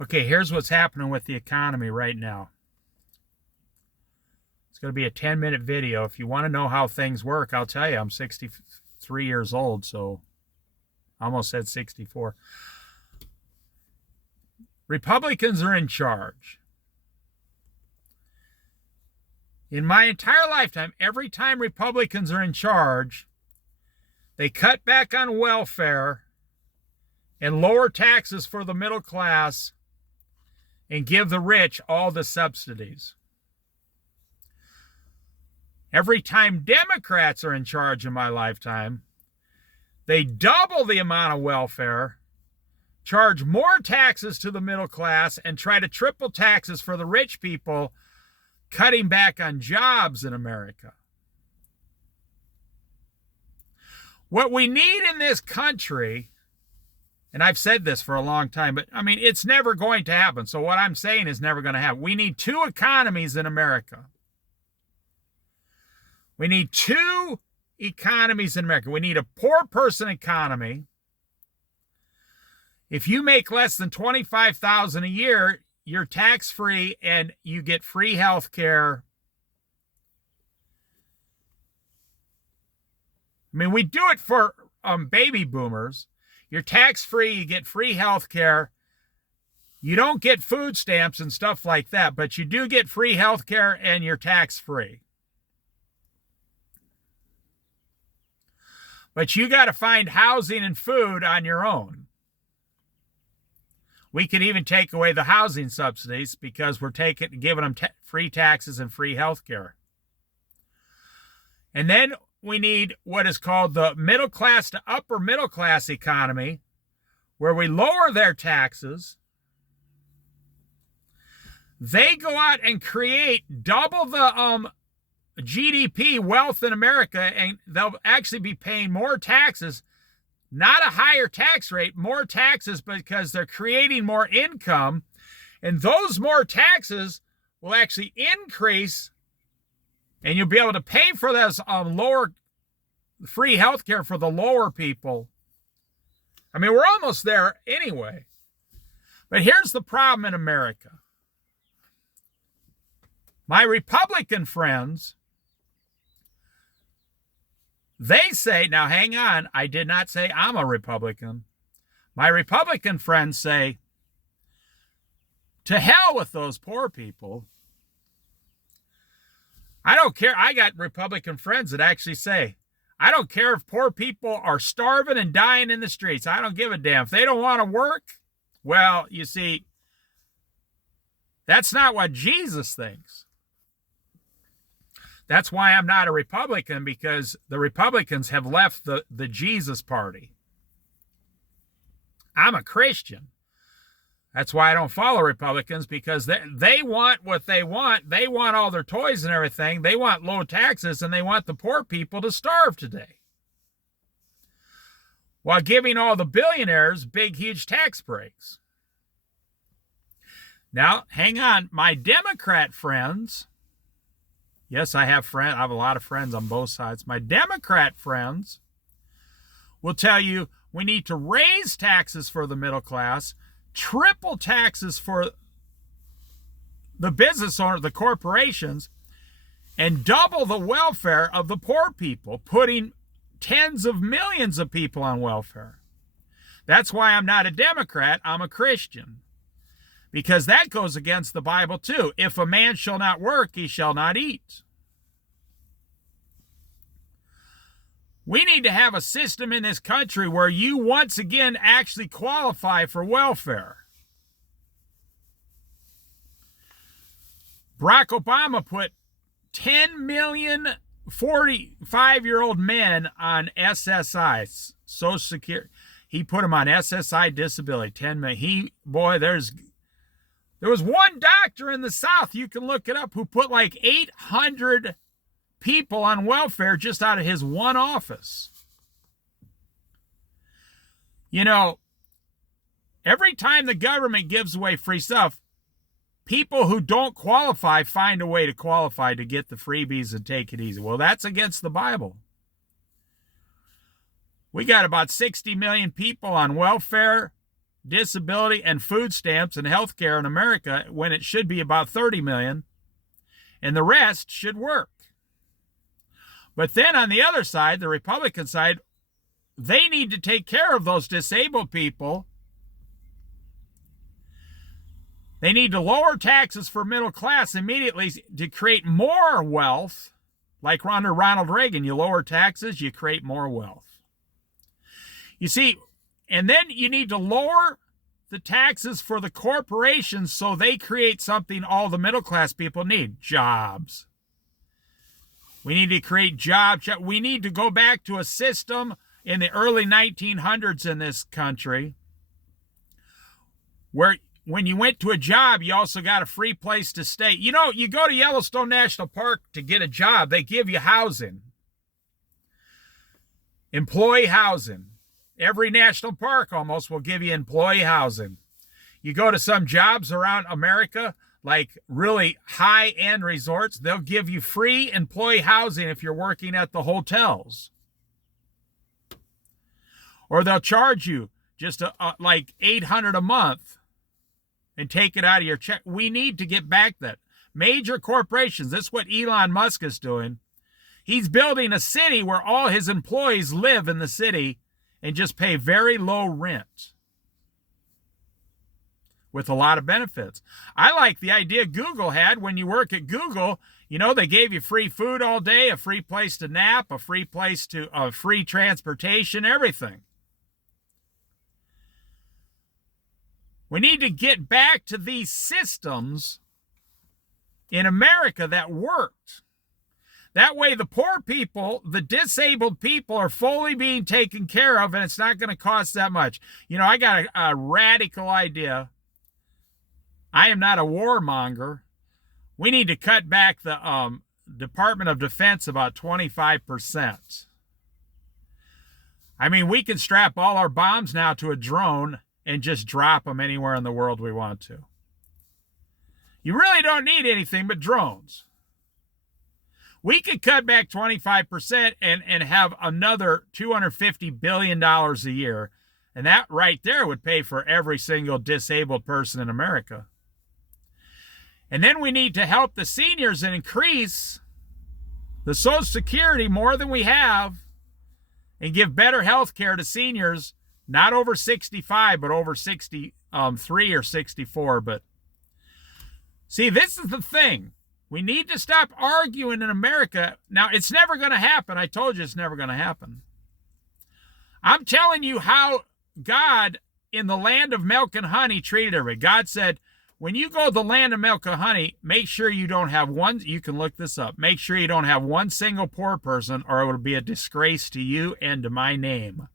Okay, here's what's happening with the economy right now. It's going to be a 10-minute video. If you want to know how things work, I'll tell you. I'm 63 years old, so I almost said 64. Republicans are in charge. In my entire lifetime, every time Republicans are in charge, they cut back on welfare and lower taxes for the middle class and give the rich all the subsidies. Every time Democrats are in charge in my lifetime, they double the amount of welfare, charge more taxes to the middle class, and try to triple taxes for the rich people, cutting back on jobs in America. What we need in this country, and I've said this for a long time, but I mean, it's never going to happen. So what I'm saying is never going to happen. We need two economies in America. We need two economies in America. We need a poor person economy. If you make less than $25,000 a year, you're tax-free and you get free health care. I mean, we do it for baby boomers. You're tax-free, you get free health care. You don't get food stamps and stuff like that, but you do get free health care and you're tax-free. But you got to find housing and food on your own. We could even take away the housing subsidies because we're giving them free taxes and free health care. And then we need what is called the middle class to upper middle class economy, where we lower their taxes. They go out and create double the GDP wealth in America, and they'll actually be paying more taxes, not a higher tax rate, more taxes because they're creating more income, and those more taxes will actually increase, and you'll be able to pay for those lower free health care for the lower people. I mean, we're almost there anyway. But here's the problem in America. My Republican friends, they say, now hang on, I did not say I'm a Republican. My Republican friends say, to hell with those poor people. I don't care. I got Republican friends that actually say, I don't care if poor people are starving and dying in the streets. I don't give a damn. If they don't want to work, well, you see, that's not what Jesus thinks. That's why I'm not a Republican, because the Republicans have left the Jesus party. I'm a Christian. That's why I don't follow Republicans, because they want what they want. They want all their toys and everything. They want low taxes, and they want the poor people to starve today, while giving all the billionaires big, huge tax breaks. Now, hang on. My Democrat friends, yes, I have a lot of friends on both sides. My Democrat friends will tell you we need to raise taxes for the middle class, triple taxes for the business owner, the corporations, and double the welfare of the poor people, putting tens of millions of people on welfare. That's why I'm not a Democrat, I'm a Christian. Because that goes against the Bible too. If a man shall not work, he shall not eat. We need to have a system in this country where you once again actually qualify for welfare. Barack Obama put 10 million 45-year-old men on SSI, Social Security. He put them on SSI disability, 10 million. There was one doctor in the South, you can look it up, who put like 800 people on welfare just out of his one office. You know, every time the government gives away free stuff, people who don't qualify find a way to qualify to get the freebies and take it easy. Well, that's against the Bible. We got about 60 million people on welfare, disability, and food stamps and health care in America when it should be about 30 million, and the rest should work. But then on the other side, the Republican side, they need to take care of those disabled people. They need to lower taxes for middle class immediately to create more wealth. Like under Ronald Reagan, you lower taxes, you create more wealth. You see, and then you need to lower the taxes for the corporations so they create something all the middle class people need, jobs. We need to create jobs. We need to go back to a system in the early 1900s in this country where when you went to a job, you also got a free place to stay. You know, you go to Yellowstone National Park to get a job, they give you housing. Employee housing. Every national park almost will give you employee housing. You go to some jobs around America, like really high-end resorts, they'll give you free employee housing if you're working at the hotels. Or they'll charge you just like $800 a month and take it out of your check. We need to get back that. Major corporations, this is what Elon Musk is doing. He's building a city where all his employees live in the city and just pay very low rent with a lot of benefits. I like the idea Google had when you work at Google. You know, they gave you free food all day, a free place to nap, a free place to, free transportation, everything. We need to get back to these systems in America that worked. That way the poor people, the disabled people are fully being taken care of, and it's not going to cost that much. You know, I got a radical idea. I am not a warmonger. We need to cut back the Department of Defense about 25%. I mean, we can strap all our bombs now to a drone and just drop them anywhere in the world we want to. You really don't need anything but drones. We could cut back 25% and have another $250 billion a year. And that right there would pay for every single disabled person in America. And then we need to help the seniors and increase the Social Security more than we have and give better health care to seniors. Not over 65, but over 63 or 64. But see, this is the thing. We need to stop arguing in America. Now, it's never going to happen. I told you it's never going to happen. I'm telling you how God in the land of milk and honey treated everybody. God said, when you go to the land of milk and honey, make sure you don't have one, you can look this up, make sure you don't have one single poor person or it will be a disgrace to you and to my name.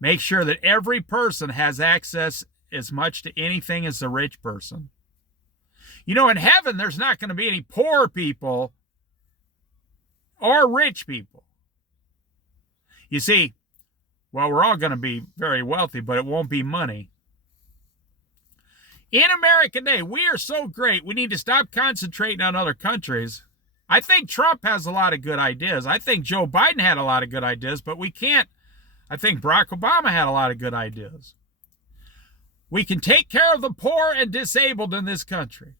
Make sure that every person has access as much to anything as the rich person. You know, in heaven, there's not going to be any poor people or rich people. You see, well, we're all going to be very wealthy, but it won't be money. In America today, we are so great, we need to stop concentrating on other countries. I think Trump has a lot of good ideas. I think Joe Biden had a lot of good ideas, but we can't. I think Barack Obama had a lot of good ideas. We can take care of the poor and disabled in this country.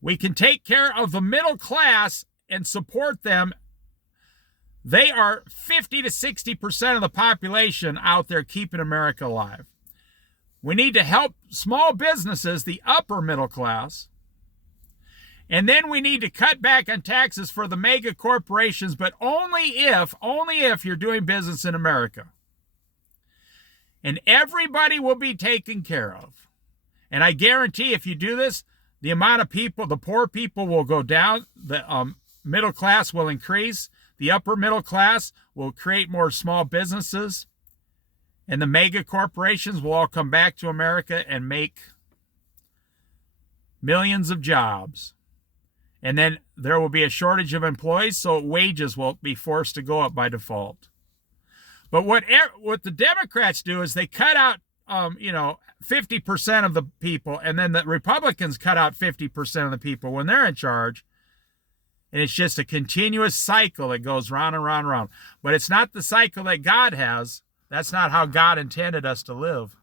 We can take care of the middle class and support them. They are 50 to 60% of the population out there keeping America alive. We need to help small businesses, the upper middle class. And then we need to cut back on taxes for the mega corporations, but only if you're doing business in America. And everybody will be taken care of. And I guarantee if you do this, the amount of people, the poor people will go down, the middle class will increase, the upper middle class will create more small businesses, and the mega corporations will all come back to America and make millions of jobs. And then there will be a shortage of employees, so wages will be forced to go up by default. But what the Democrats do is they cut out, 50% of the people, and then the Republicans cut out 50% of the people when they're in charge. And it's just a continuous cycle that goes round and round and round. But it's not the cycle that God has. That's not how God intended us to live.